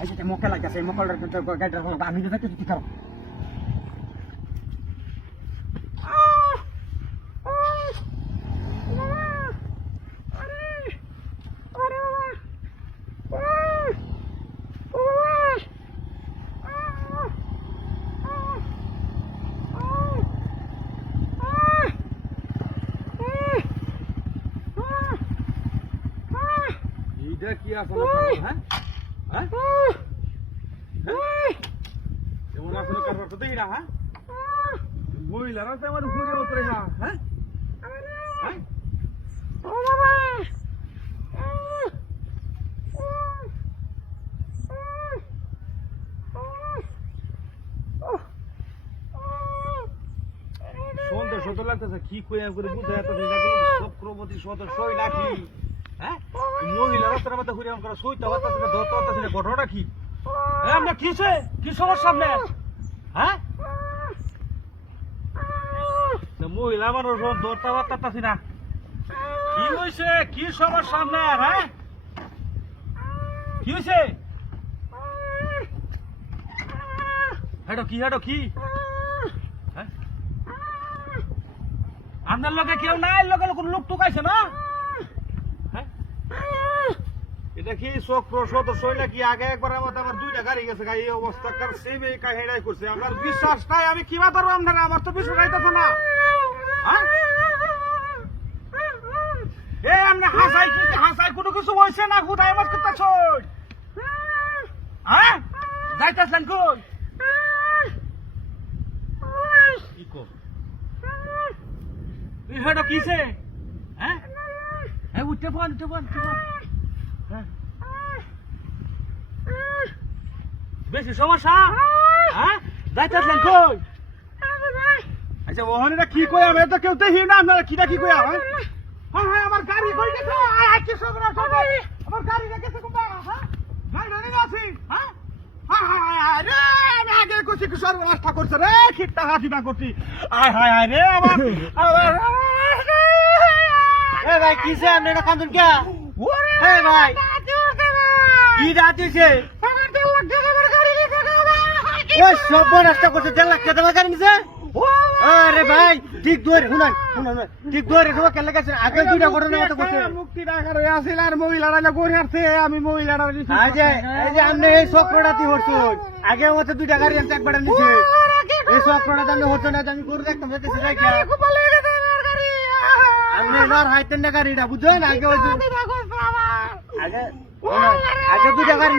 আইছে মোকে লাগছে মোকলটার গাড়িটা হলো আমি তো কি করব এইটা কি আসলে হ্যাঁ হ্যাঁ যেমন আসলে কারবার তো দেখি না হ্যাঁ মহিলারা তো আমার ঘুরে উপরে হ্যাঁ হ্যাঁ হ্যাঁ সুন্দর সুন্দর লাগতেছে কি কই করে বুঝতে যাচ্ছে চক্রবর্তী সদস্যই নাকি হ্যাঁ মহিলারা তার মধ্যে ঘুরে করে সইতে হচ্ছে না ধরতে হচ্ছে না ঘটনাটা কি আমরা কিসে কি সমস্যা সামনে হ্যাঁ মহিলা মানুষ ধরতে পারতাছি না কি হয়েছে কি সমস্যা সামনে হ্যাঁ কি হয়েছে হেডো কি হ্যাঁ আপনার লোকে কেউ নাই লোকে কোন লোক টুকাইছে না হ্যাঁ এটা কি চক্র সদস্য নাকি আগে একবার আমার দুইটা গাড়ি গেছে এই অবস্থাকার সেম এই কাহিনীটাই করছে আমার বিশ্বাস নাই আমি কিবা পারবো আপনারা আমার তো বিশ্বাস আইতেছে না হ্যাঁ এ আপনি হাসাই কোনো কিছু হয়েছে না কোথায় আমার করতেছ হ্যাঁ যাইতেছেন কই কি কর হেডো কিসে হ্যাঁ হ্যাঁ উঠতে পান হ্যাঁ বেশি সমস্যা হ্যাঁ যাইতেছেন কই আচ্ছা ওখানে কি কই আমি তো কেউ দেখি না আপনারা কিটা কি কই হ্যাঁ হ্যাঁ আমার গাড়ি কই গেছে আজকে সকালে আমার গাড়ি রেখেছে কোথা হ্যাঁ গাড়ি রেখে আছি হ্যাঁ আরে আমি আগে কইছি কি সর্বনাশটা করছে রে খিটটা হাতিটা করছি হায় রে আমার এ ভাই কিসে আপনি এটা কান্দুন কে এ ভাই কি রাতিছে ওই সব রাস্তা করছে 1.5 লাখ টাকা গাড়ি নিছে আরে ভাই ঠিক ধরে শুনুন ঠিক ধরে সব কেন লাগাছে আগে দুইটা ঘটনা মতো করছে মুক্তি টাকা রয়ে আসিল আর মহিলারা না করে আসছে আমি মহিলারা এই যে আপনি এই চক্রটাতি হচ্ছেন আগে মতো দুইটা গাড়ি আনতে একবার নিছে এই চক্রটা আমি হচ্ছে না আমি করে দেখতাম যেতেছে যাই কি আপনি নর হাইতেন না গাড়িটা বুঝছেন আগে দুইটা গাড়ি